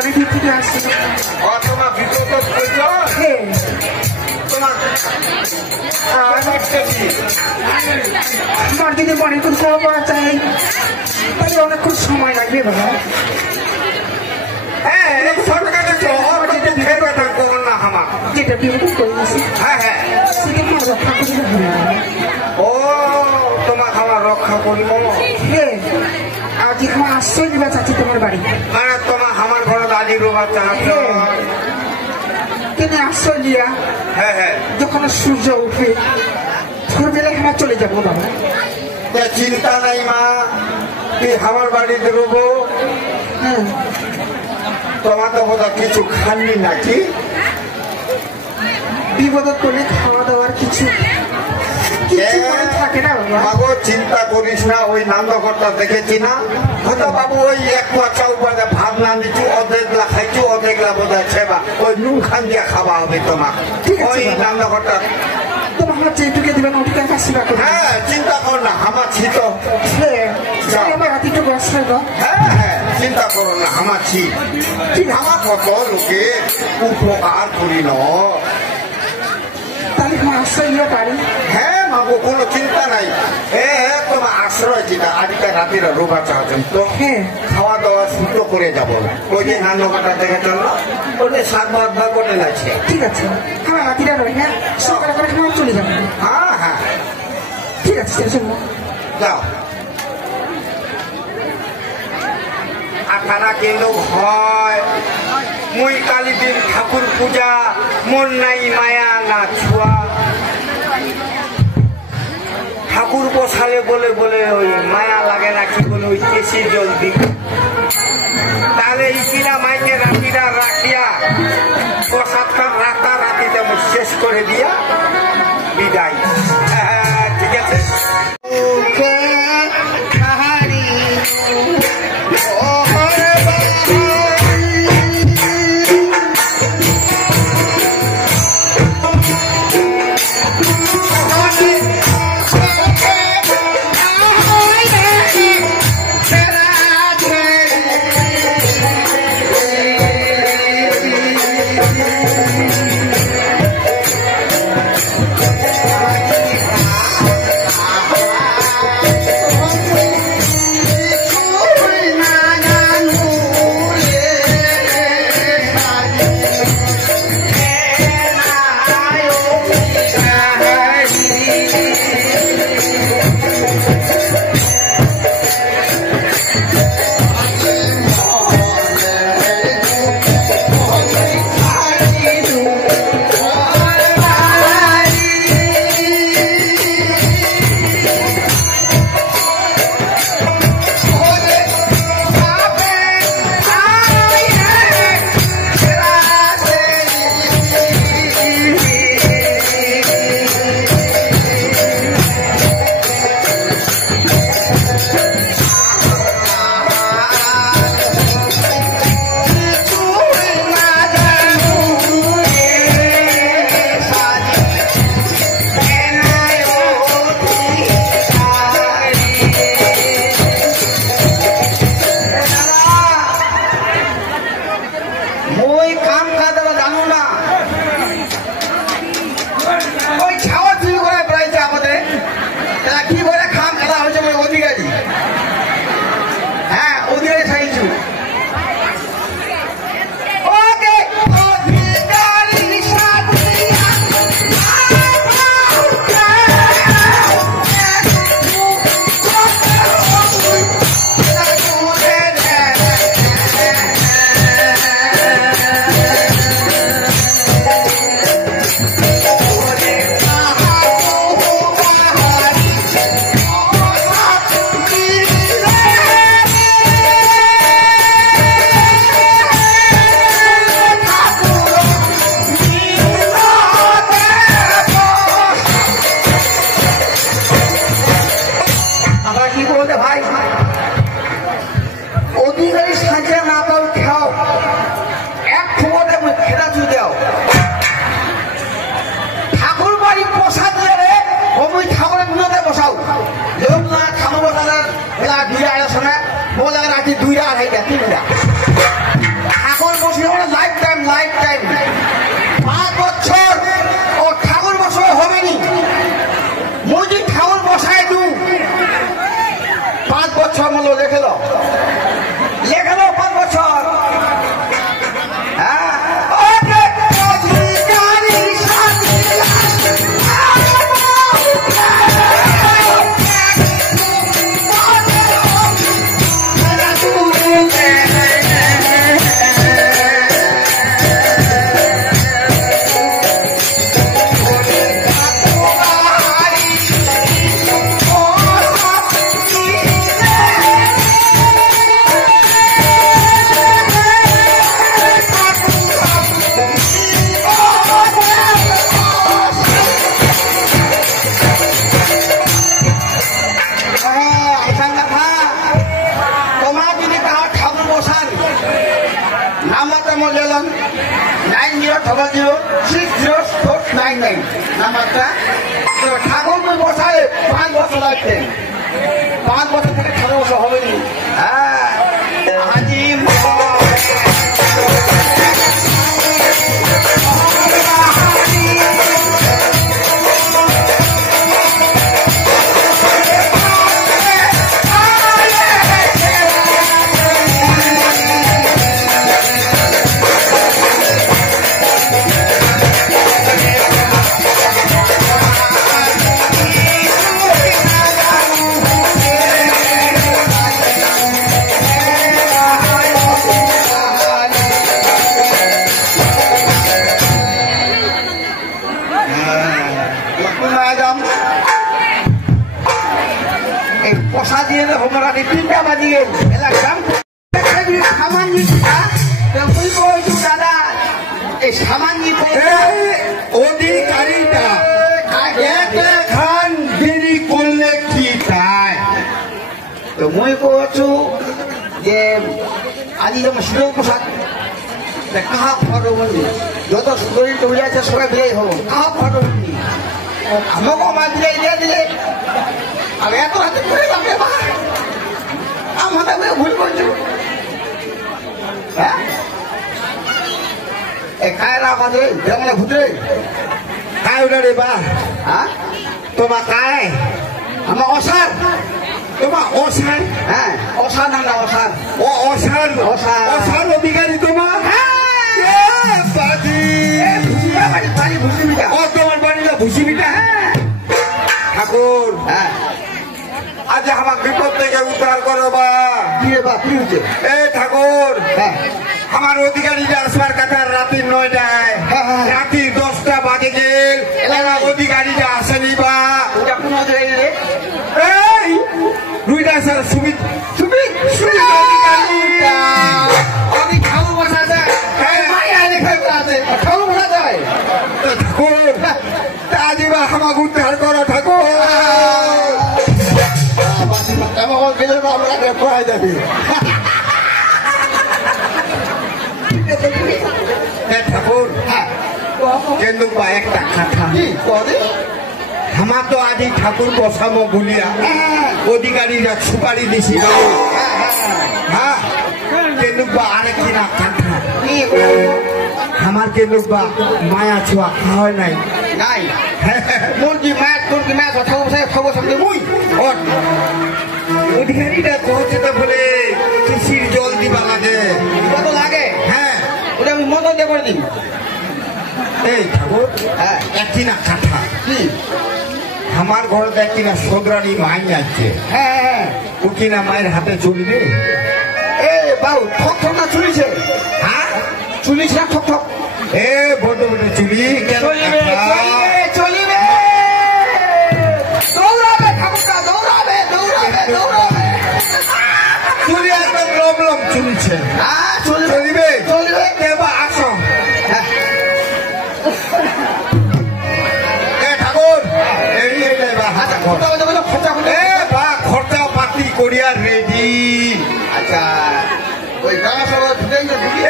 অনেক দূর থেকে আসছি। তোমার বিপদ তোমার যদি মনে করে খাওয়া পাওয়া চাই তাহলে অনেকক্ষণ সময় লাগবে বাবা। যেটা বিপদ করে গেছি সেটা তোমার রক্ষা করতে হবে। ও তোমার আমার রক্ষা করিব আজ এখানে আশ্রয় দিবা চাচ্ছি তোমার বাড়ি। মানে তোমার আমার ঘর দাদি রোবা চাচ্ছ তিনি আশ্রয় দিয়া যখন সূর্য উঠবে ভোরবেলায় আমরা চলে যাবো বাবা। চিন্তা নাই মা, তুই আমার বাড়িতে রোবো। তোমার তো বোধ কিছু খাননি নাকি? বিপদ করলে খাওয়া দাওয়ার কিছু থাকে না বাবু। চিন্তা করিস না, ওই নান্দকরটা দেখেছি না হয়তো বাবু, ওই এক চৌবাদে ভাত না দিচ্ছি, অর্ধেকলা খাইছি, অর্ধেকলা বোধ হয় সেবা ওই নুন খান দিয়ে খাওয়া হবে তোমার। ওই নান্দকরটা তোমার যেটুকু দিবেন ওটুকু একা সেবা করবে। হ্যাঁ চিন্তা কর না, আমার ছিল। আমার হাতে একটু বস হইব। হ্যাঁ চিন্তা করো না, আমার ছিল আমার কত লোকে উপকার করি ন। তাহলে তোমার আশ্রয় নিয়ে পারি। হ্যাঁ মাগো, কোনো চিন্তা নাই। তোমার আশ্রয় যেটা আজকে রাতের রোগা চাচ্ছেন তো খাওয়া দাওয়া সুতো করে যাবো। ওই যে নান্নকাটা দেখে চল ওদের 7 ভাগ করে লাগছে। ঠিক আছে, আমার রাতিরা রয়ে হ্যাঁ সকালে করে খাওয়া চলে যাবো। হ্যাঁ ঠিক আছে যাও। আখানা কিন্তু হয় মুই কালী দিন ঠাকুর পূজা, মন নাই মায়া না ছুয়া। ঠাকুর বসালে বলে বলে ওই মায়া লাগে না কি বলে ওই কেসি জল দি। তাহলে এই কিনা মাইকে রাতিরা রাখিয়া প্রসাদটা রাতিতে শেষ করে দিয়া বিদায়। ঠিক আছে। নাম্বারটা মনে এলাম 9000600499 নাম্বারটা ঠাকুর বসায় 5 বছর লাগবে 5 বছর থেকে 18 বছর হবে নি হ্যাঁ আজি পশা দিয়ে হোমরা তিনটা বাজিয়ে এলাম সামান্য দাদা এই সামান্য অধিকারীটা খান দেরি করলে কি তাই তো মই কছো যে আজি যেমন সুযোগ প্রসাদ কাহা ফটোবন্দি যত শরীর তৈরি আছে সবাই বিলাই হবো কাহা ফটোবন্দি আমাকে আমার বিলাই দিয়ে দিলে আমি এত রাতে করে যাবে আমাদের ভুল করছো হ্যাঁ এ কায়রা বাজে যেমন ভুতরে কায় ওটা রে বা হ্যাঁ তোমার কায় আমার অসার তোমার অসার হ্যাঁ অসার না অসার ও অসার অসার। অসার অধিকারী তোমার বাজি বাড়ি ভুসিবিটা ও তোমার বাড়িটা ভুসিবিটা ঠাকুর হ্যাঁ আজ আমার বিপদ থেকে উদ্ধার করো বা কি রে বা কি হচ্ছে এ ঠাকুর হ্যাঁ আমার অধিকারীটা আসবার কথা রাত্রি 9টায় হ্যাঁ, হ্যাঁ। রাত্রি 10টা বাজে গেল আমার অধিকারীটা আসেনি বা ওটা কোন জায়গায় রে এই রুইটা স্যার সুবিধ সুবিধ সুবিধ অধিকারী আমি খাবো বসাতে মাই আইলে খাবো আছে খাবো বসাতে হয় তো ঠাকুর আজিবা আমাকে উদ্ধার করো ঠাকুর আমার গেলে আমরা পড়াই যাবে ঠাকুর হ্যাঁ কিন্তু বা একটা কথা কি করে আমার তো আজি ঠাকুর বসাবো বলিয়া অধিকারীরা সুপারি দিছি হ্যাঁ কিন্তু বা আরেক দিন কথা আমার কিন্তু বা মায়া ছোঁয়া খাওয়াই নাই নাই মুরগি মাছ কথা বসাই খাবো সঙ্গে মুই অধিকারীটা কহছে তো বলে কৃষির জল দিবা লাগে কত লাগে হ্যাঁ ওটা আমি মন দিয়ে করে দিই এই ঠাকুর হ্যাঁ একদিন কথা কি আমার ঘরে দেখ কিনা সদরানি মাই যাচ্ছে হ্যাঁ হ্যাঁ ও কিনা মায়ের হাতে চলবে এ বাবু ঠক ঠক না চুলিছে হ্যাঁ চুলিছে না ঠক ঠক এ বড় বড় চুলি কেন চলিবে একটা? চলিবে দৌড়াবে ঠাকুরটা দৌড়াবে দৌড়াবে দৌড়াবে চুলি একদম লম লম চুলছে হ্যাঁ চলিবে চলিবে চলিবে এবার আসো হ্যাঁ এ ঠাকুর এই এবার হাত আচ্ছা খরচা করতে বলো খরচা করতে এ বা খরচা পাতি করিয়া রেডি আচ্ছা ওই গাঁয়া সব ঢুকে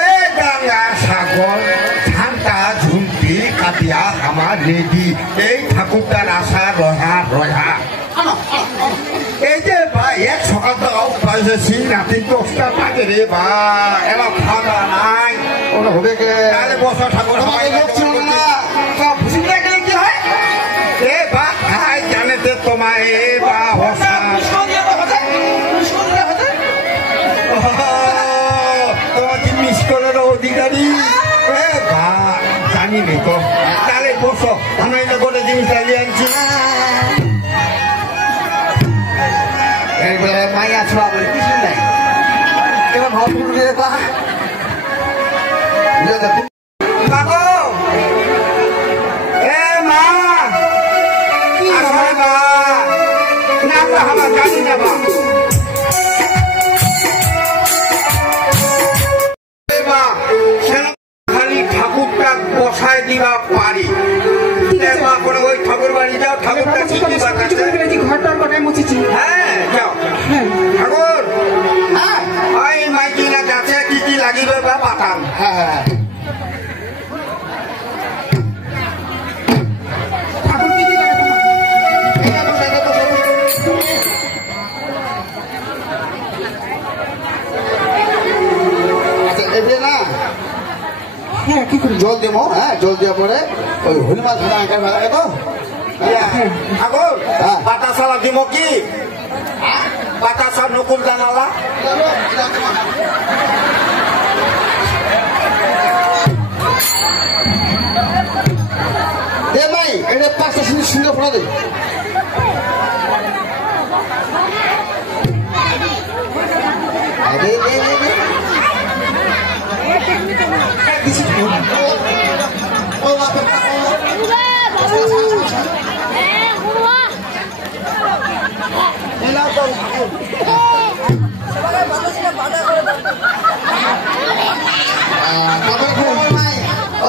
এ গঙ্গা সাগর ঠান্ডা ঝুমকি কাটিয়া আমার রেডি এই ঠাকুরটার আশা রহা রহা আনো এই যে ভাই এক সকাল তো বাজেছি রাত্রি 10টা বাজে রে বা এবার খাওয়া নাই ওটা হবে কে তাহলে বসো ঠাকুর আমাকে লোক ছিল না সব ভুসিবিটা গেলে কি হয় এ বা খাই জানেতে তোমায় এ বা হসা তোমার কি মিস করার অধিকারী এ বা জানি নি তো তাহলে বসো আমি তো করে জিনিস চালিয়ে আনছি মাইয়া ছোয়া বলে কিছু নাই এবার ভাব পুরুষে পা বাবু এ মা আসলে মা না তো আমার জানি না মা মা খালি ঠাকুরটা বসায় দিবা পারি মা করে ওই ঠাকুর বাড়ি যাও ঠাকুরটা চিঠি বাতাসে ঘরটার কথায় মুছেছি হ্যাঁ যাও ঠাকুর ওই মাইকি না যাচ্ছে কি কি লাগিবে বা পাতাম হ্যাঁ হ্যাঁ ঠাকুর কি কি লাগে তোমার? আচ্ছা এবারে না হ্যাঁ কি করি? জল দেবো, হ্যাঁ জল দেওয়ার পরে ওই হনুমান ধরা আঁকার ভালো লাগে তো ঠাকুর হ্যাঁ। বাতাসালা দিব কি বাতাসা নকুল জানালা দে ভাই এটা 5টা সুন্দর ফোড়া দে।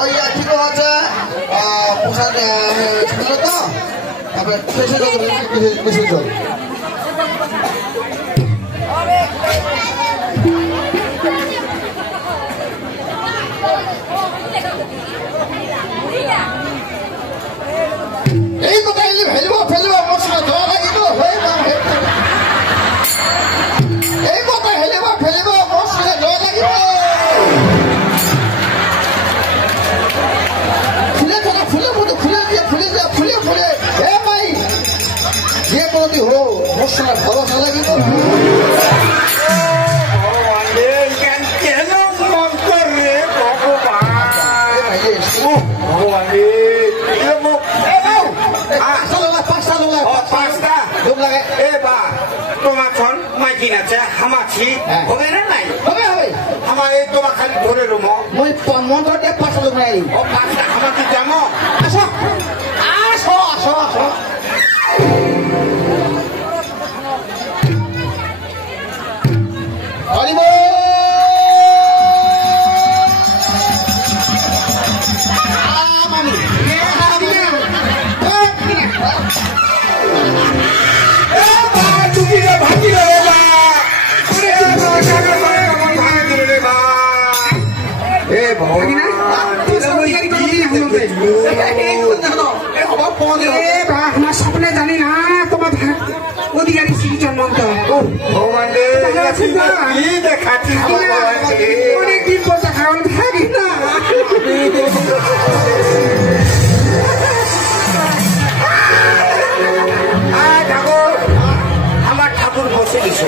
ওই ঠিক আছে পোশাক ছিল তো তারপরে বেশি জল এই কথা ফেলবো মশলা দেওয়া লাগিব এই কথা ফেলব মশলা দেওয়া লাগিব ফুলে এ ভাই যে কোনটি হো মশলা ভরসা লাগিব ভগবান রে কেন মন্ত্র রে ভগবান রে পাঁচটা এ বা তোমার খন মাইকি আছে হামাছি হবে না নাই হবে আমার এই তোমার খালি ধরে রুম মই মন্ত্রতে 5টা লোক নাই ও পাঁচটা হামাছি জানো আসো হরিব আমার স্বপ্নে জানি না তোমার অধিকারী শ্রীচন মন্ত্র অনেকদিন পর দেখা হল থাকি না আমার ঠাকুর বসে গেছে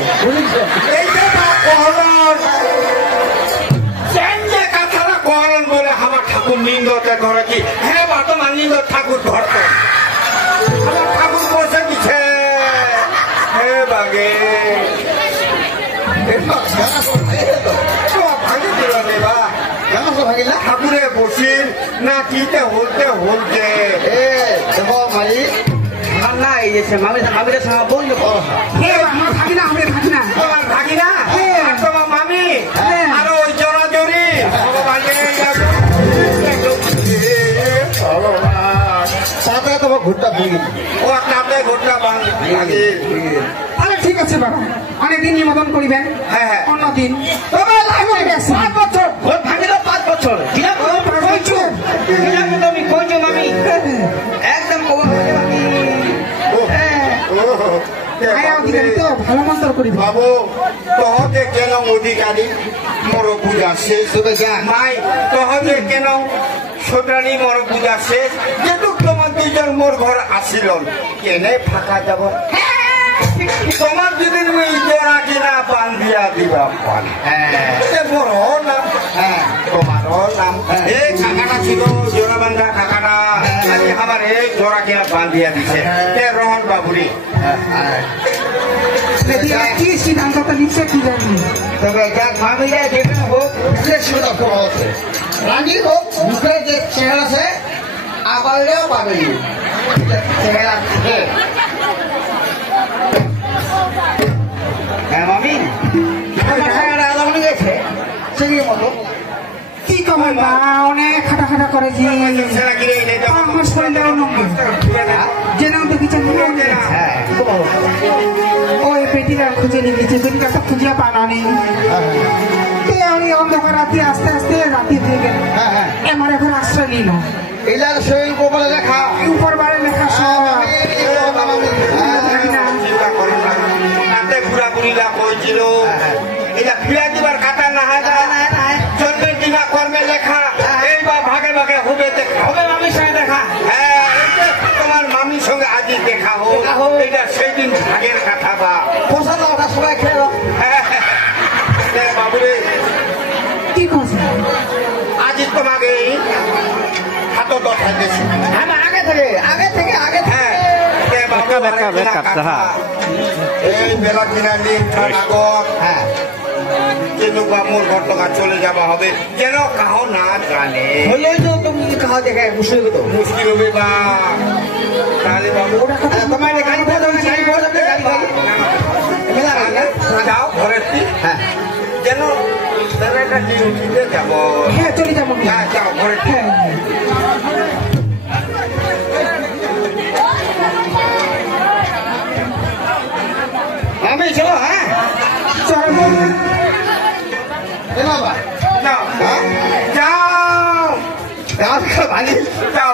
বলে আমার ঠাকুর নিন্দতে ঘরে কি হ্যাঁ বর্তমান নিন্দ ঠাকুর ঘর আমার ঠাকুর বসে দিছে হে বাগে ভাঙি দিল দেবা ঠাকুরে বসির না কিতে হলতে দেখো মালিক না এই যে মামিদের সঙ্গে বন্ধু করো আমার থাকি না আমরা থাকি না তোমার ভাগিনা তোমার মামি আরো ওই জোরাজোরি তারপরে তোমার ঘুরটা ভেঙে ও আপনাদের ঘটনা আরে ঠিক আছে বাবা অনেকদিন নিমন্ত্রণ করিবেন হ্যাঁ অন্যদিন তবে লাগবে 5 বছর ঘর ভাঙিল 5 বছর কিনা কইছো তুমি কইছো মামি একদম কবা মামি অধিকারী তো ভালো মন্ত্র করিবে বাবু তহতে কেন অধিকারী মোর পূজা শেষ তবে যা মাই তহতে কেন সদানি মোর পূজা শেষ যেটুক তোমার দুইজন মোর ঘর আসিল কেনে ফাঁকা যাব তোমার যদি ওই জোড়া কিনা বান্ধিয়া দিবা পান মোর নাম তোমারও নাম এই কাকাটা ছিল জোড়া বান্ধা কাকাটা আমার এই জোড়া কিনা বান্ধিয়া দিছে রহন বাবুরি কি সিদ্ধান্তটা নিচ্ছে কি জানি তবে যাক মামিরা যেখানে হোক সুবিধা খুব হচ্ছে রানী হোক মুখের যে চেহারা আছে আবারও পাবে চেহারা হ্যাঁ মামি আলাদা মনে গেছে সেই মতো কি কমন বা অনেক খাটা করে যে আমার শরীরেও নম্বর যে নাম দেখেছেন হ্যাঁ ওই পেটিটা খুঁজে নিয়ে গেছে পেটিটা তো খুঁজে পানা নেই আমি অন্ধকার রাতে আস্তে আস্তে রাতে জানি না এইলা শরীর কপালে লেখা উপর বারে লেখা সব জানি না চিন্তা করো না তাতে বুড়া বুড়িরা কইছিল এটা ফিরা দিবার কাটা না হয় চলবে কিনা কর্মে লেখা এইবার ভাগে ভাগে হবে দেখা হবে মামির সঙ্গে দেখা হ্যাঁ এই যে তোমার মামির সঙ্গে আজই দেখা হোক এটা সেই দিন ভাগের কথা বা প্রসাদ ওটা সবাই খেয়ে দাও। বাবুরে কি কথা আজ তোমাকে হাত দশাইতেছি আমি আগে থেকে হ্যাঁ বাবু এই বেলা কিনা দিন আগত হ্যাঁ কিন্তু মোর ঘর টাকা চলে যাওয়া হবে যেন কাহ না জানে হইলেই তো তুমি খাওয়া দেখে মুশকিল তো মুশকিল হবে বা তাহলে বাবু তোমার গাড়ি পাওয়া যাবে গাড়ি পাওয়া যাবে গাড়ি যাও ঘরের হ্যাঁ যেন একটা ডিউটিতে যাবো হ্যাঁ চলে যাবো হ্যাঁ যাও ঘরের হ্যাঁ আমি চলো হ্যাঁ চলো এ বাবা যাও যাও ভাগি যাও